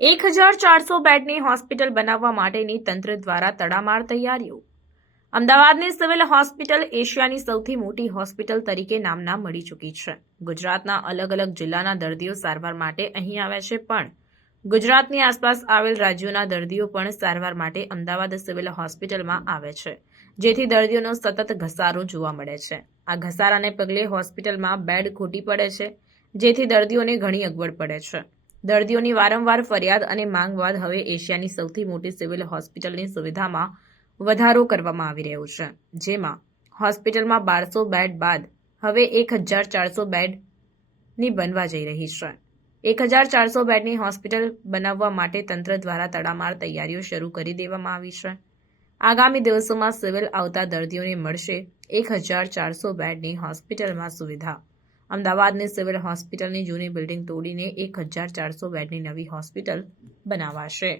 એક હજાર ચારસો બેડની હોસ્પિટલ બનાવવા માટેની તંત્ર દ્વારા તડામાર તૈયારીઓ. અમદાવાદની સિવિલ હોસ્પિટલ એશિયાની સૌથી મોટી હોસ્પિટલ તરીકે નામના મળી ચૂકી છે. ગુજરાતના અલગ અલગ જિલ્લાના દર્દીઓ સારવાર માટે અહીં આવે છે પણ ગુજરાતની આસપાસ આવેલ રાજ્યોના દર્દીઓ પણ સારવાર માટે અમદાવાદ સિવિલ હોસ્પિટલમાં આવે છે, જેથી દર્દીઓનો સતત ઘસારો જોવા મળે છે. આ ઘસારાને પગલે હોસ્પિટલમાં બેડ ખોટી પડે છે, જેથી દર્દીઓને ઘણી અગવડ પડે છે. દર્દીઓની વારંવાર ફરિયાદ અને માંગ બાદ હવે એશિયાની સૌથી મોટી સિવિલ હોસ્પિટલની સુવિધામાં વધારો કરવામાં આવી રહ્યો છે, જેમાં હોસ્પિટલમાં બારસો બેડ બાદ હવે એક હજાર ચારસો બેડની બનવા જઈ રહી છે. એક હજાર ચારસો બેડની હોસ્પિટલ બનાવવા માટે તંત્ર દ્વારા તડામાર તૈયારીઓ શરૂ કરી દેવામાં આવી છે. આગામી દિવસોમાં સિવિલ આવતા દર્દીઓને મળશે એક હજાર ચારસો બેડની હોસ્પિટલમાં સુવિધા. અમદાવાદની સિવિલ હોસ્પિટલની જૂની બિલ્ડિંગ તોડીને એક હજાર ચારસો બેડની નવી હોસ્પિટલ બનાવાશે.